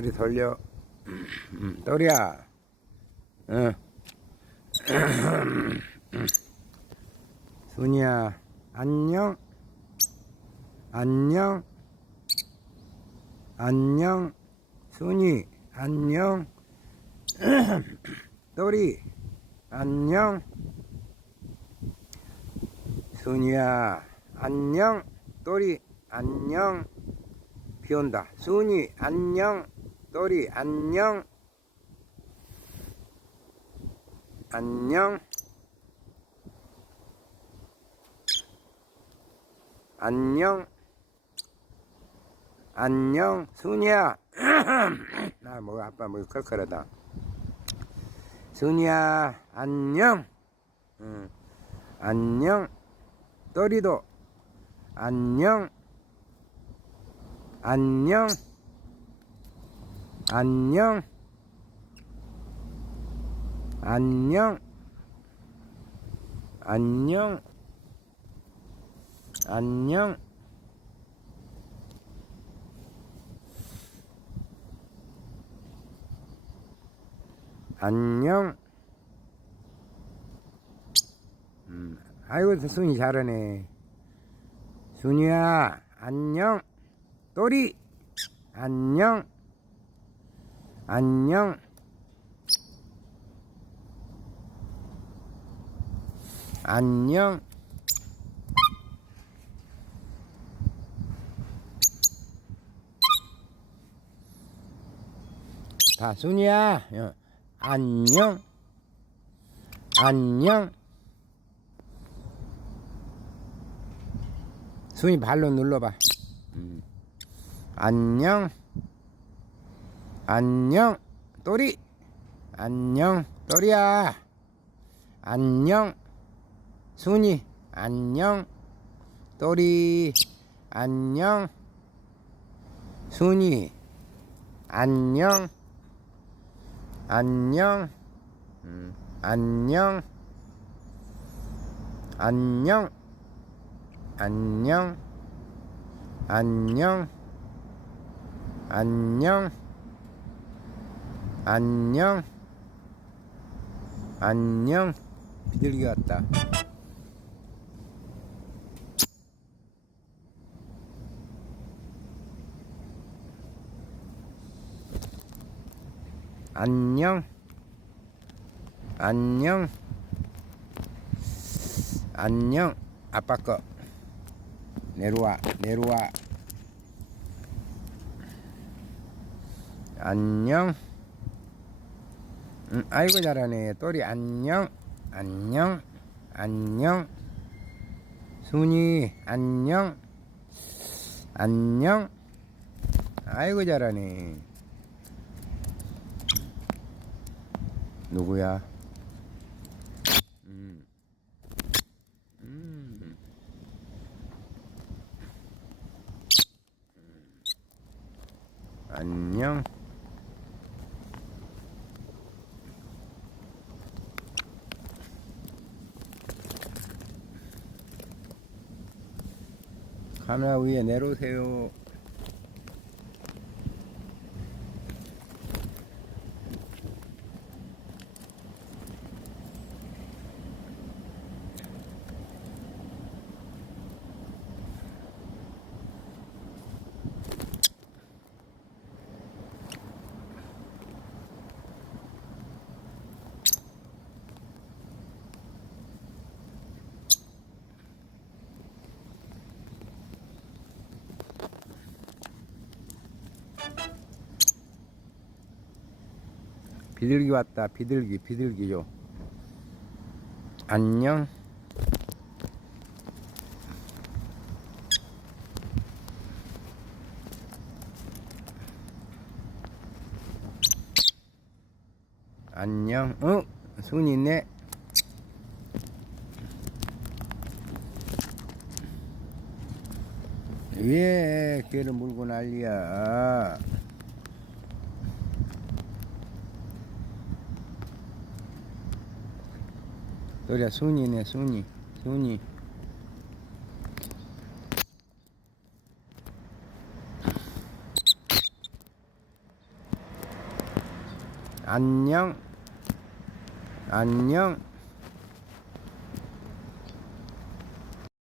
머리 돌려. 음, 또리야. 응. 순이야, 안녕. 안녕. 안녕. 순이, 안녕. 또리, 안녕. 순이야, 안녕. 또리, 안녕. 비 온다. 순이, 안녕. 또리, 안녕. 안녕. 안녕. 안녕. 순이야. 나 뭐, 아빠 뭐, 컬컬하다. 순이야, 안녕. 응. 안녕. 또리도, 안녕. 안녕. 안녕. 안녕. 안녕. 안녕. 안녕. 음, 아이고, 순이 잘하네. 순이야, 안녕. 또리, 안녕. 안녕. 안녕. 다 순이야. 어, 안녕. 안녕. 순이 발로 눌러봐. 음. 안녕. 안녕. 또리. 안녕. 또리야. 안녕. 순이. 안녕. 또리. 안녕. 순이. 안녕. 안녕. 음, 안녕. 안녕. 안녕. 안녕. 안녕. 안녕. 안녕. 비둘기 왔다. 안녕. 안녕. 안녕. 아빠 거. 내려와, 내려와. 안녕. 음, 아이고 잘하네. 또리 안녕. 안녕. 안녕. 순이 안녕. 안녕. 아이고 잘하네. 누구야? 음. 음. 안녕. 카메라 위에 내려오세요. 비둘기 왔다. 비둘기, 비둘기요. 안녕. 안녕. 어? 순이 있네. 왜 걔를 물고 난리야. 소리야 순이네 순이. 순이. 안녕. 안녕.